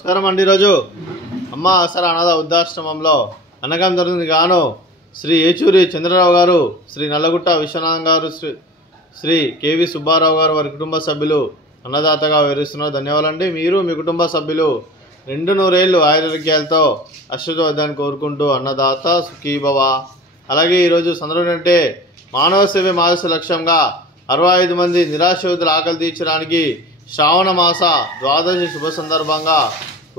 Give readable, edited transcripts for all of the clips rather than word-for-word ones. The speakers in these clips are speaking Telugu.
నమస్కారం అండి. ఈరోజు అమ్మ ఆసరా అనాథ వృద్ధాశ్రమంలో అన్నదానం జరుగుతుంది గాను శ్రీ ఏచూరి చంద్రరావు గారు, శ్రీ నల్లగుట్ట విశ్వనాథం గారు, శ్రీ కేవి సుబ్బారావు గారు వారి కుటుంబ సభ్యులు అన్నదాతగా వివరిస్తున్నారు. ధన్యవాదాలండి. మీరు మీ కుటుంబ సభ్యులు 200 ఆయుర్వేద్యాలతో అశ్వత్థాన్ని కోరుకుంటూ అన్నదాత సుఖీభవ. అలాగే ఈరోజు సందర్భం అంటే మానవ సేవ మానస లక్ష్యంగా 65 మంది నిరాశ్రితుల ఆకలి తీర్చడానికి శ్రావణ మాస ద్వాదశి శుభ సందర్భంగా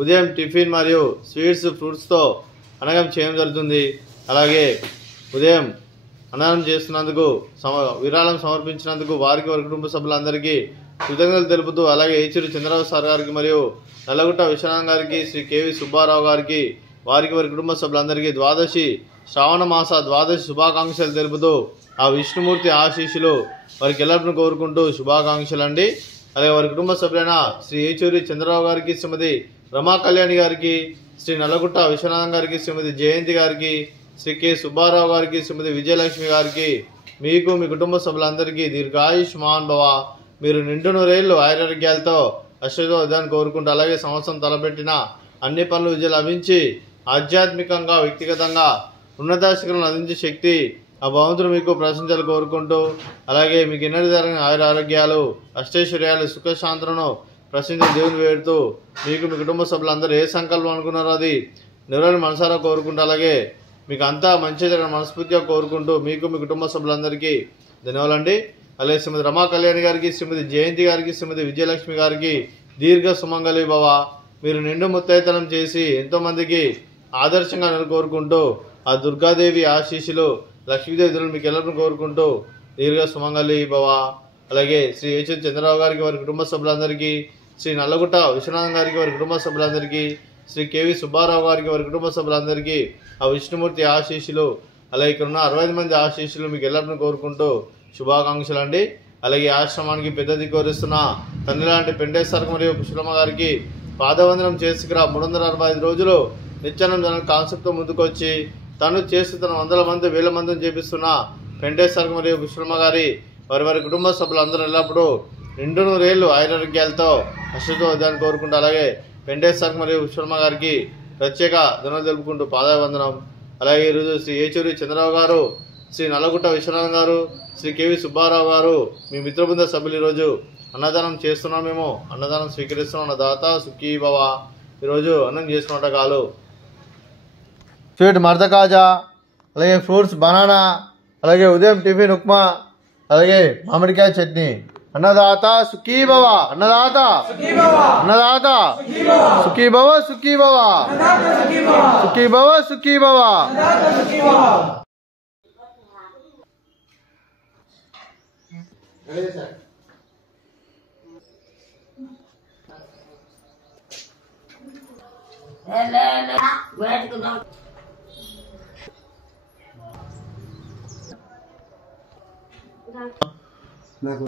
ఉదయం టిఫిన్ మరియు స్వీట్స్ ఫ్రూట్స్తో అన్నదానం చేయడం జరుగుతుంది. అలాగే ఉదయం అన్నదానం చేస్తున్నందుకు విరాళం సమర్పించినందుకు వారికి వారి కుటుంబ సభ్యులందరికీ కృతజ్ఞతలు తెలుపుతూ, అలాగే ఏచూరి చంద్రరావు సార్ గారికి మరియు నల్లగుట్ట విశ్వనాథం గారికి, శ్రీ కేవి సుబ్బారావు గారికి వారికి వారి కుటుంబ సభ్యులందరికీ శ్రావణ మాస ద్వాదశి శుభాకాంక్షలు తెలుపుతూ ఆ విష్ణుమూర్తి ఆశీస్సులు వారికి ఎల్లప్పుడూ కోరుకుంటూ శుభాకాంక్షలు అండి. అలాగే వారి కుటుంబ సభ్యులైన శ్రీ ఏచూరి చంద్రరావు గారికి, శ్రీమతి రమా కళ్యాణి గారికి, శ్రీ నల్లగుట్ట విశ్వనాథం గారికి, శ్రీమతి జయంతి గారికి, శ్రీ కె సుబ్బారావు గారికి, శ్రీమతి విజయలక్ష్మి గారికి, మీకు మీ కుటుంబ సభ్యులందరికీ దీర్ఘాయుష్మాన్ భవ, మీరు 200 ఆయురారోగ్యాలతో అశ్వత్థాన్ని కోరుకుంటూ, అలాగే సంవత్సరం తలపెట్టిన అన్ని పనులు విజయం లభించి ఆధ్యాత్మికంగా వ్యక్తిగతంగా ఉన్నతాశిఖరం అందించే శక్తి ఆ భగవంతుడు మీకు ప్రశంసలు కోరుకుంటూ, అలాగే మీకు ఎన్నడూ జరిగిన ఆయురారోగ్యాలు అష్టైశ్వర్యాలు సుఖశాంతులను ప్రశ్నించి దేవుని వేడుతూ, మీకు మీ కుటుంబ సభ్యులందరూ ఏ సంకల్పం అనుకున్నారో అది నెరవేరి మనసారా కోరుకుంటూ, అలాగే మీకు అంతా మంచి జరగని మనస్ఫూర్తిగా కోరుకుంటూ మీకు మీ కుటుంబ సభ్యులందరికీ ధన్యవాదాలండి. అలాగే శ్రీమతి రమా కళ్యాణి గారికి, శ్రీమతి జయంతి గారికి, శ్రీమతి విజయలక్ష్మి గారికి దీర్ఘ సుమంగళి భవ, మీరు నిండు ముత్తైతనం చేసి ఎంతోమందికి ఆదర్శంగా కోరుకుంటూ ఆ దుర్గాదేవి ఆశీస్సులు లక్ష్మీదేవి మీకు ఎల్లప్పుడూ కోరుకుంటూ దీర్ఘ సుమంగళి భవ. అలాగే శ్రీ ఏచూరి చంద్రరావు గారికి వారి కుటుంబ సభ్యులందరికీ, శ్రీ నల్లగుట్ట విశ్వనాథం గారికి వారి కుటుంబ సభ్యులందరికీ, శ్రీ కేవి సుబ్బారావు గారికి వారి కుటుంబ సభ్యులందరికీ ఆ విష్ణుమూర్తి ఆశీస్సులు, అలాగే ఇక్కడ ఉన్న 65 మంది ఆశీస్సులు మీకు ఎల్లప్పుడూ కోరుకుంటూ శుభాకాంక్షలు అండి. అలాగే ఆశ్రమానికి పెద్ద దిక్కువరిస్తున్న తండ్రి లాంటి పెండేశ్వర మరియు పుష్పమ్మ గారికి పాదవందనం చేసి 365 రోజులు నిత్యానం జన కాన్సెప్ట్తో ముందుకొచ్చి తను చేస్తూ తన 100 మంది 1000 మందిని చేపిస్తున్న పెండేశ్వర మరియు పుష్పమ్మ గారి వారి వారి కుటుంబ సభ్యులందరూ ఎల్లప్పుడూ 200 ఆయురారోగ్యాలతో అశ్వత్థాన్ని కోరుకుంటూ, అలాగే పెండేశ్వర మరియు పుష్పమ్మ గారికి ప్రత్యేక ధన్యవాదాలు తెలుపుకుంటూ పాదవందనం. అలాగే ఈరోజు శ్రీ ఏచూరి చంద్రరావు గారు, శ్రీ నల్లగుట్ట విశ్వనాథం గారు, శ్రీ కేవి సుబ్బారావు గారు మీ మిత్రబృంద సభ్యులు ఈరోజు అన్నదానం చేస్తున్నాం. మేము అన్నదానం స్వీకరిస్తున్నాం. అన్నదాత సుఖీ భవ. ఈరోజు అన్నం చేసుకున్న కాలు స్వీట్ మర్ద కాజా, అలాగే ఫ్రూట్స్ బనానా, అలాగే ఉదయం టిఫిన్ ఉప్మా, అలాగే మామిడికాయ చట్నీ. అన్నదాత సుఖీ భవ, అన్నదాత అన్నదాత సుఖీ భవ, సుఖీ భవ, సుఖీ భవ, సుఖీ భవ. నాకు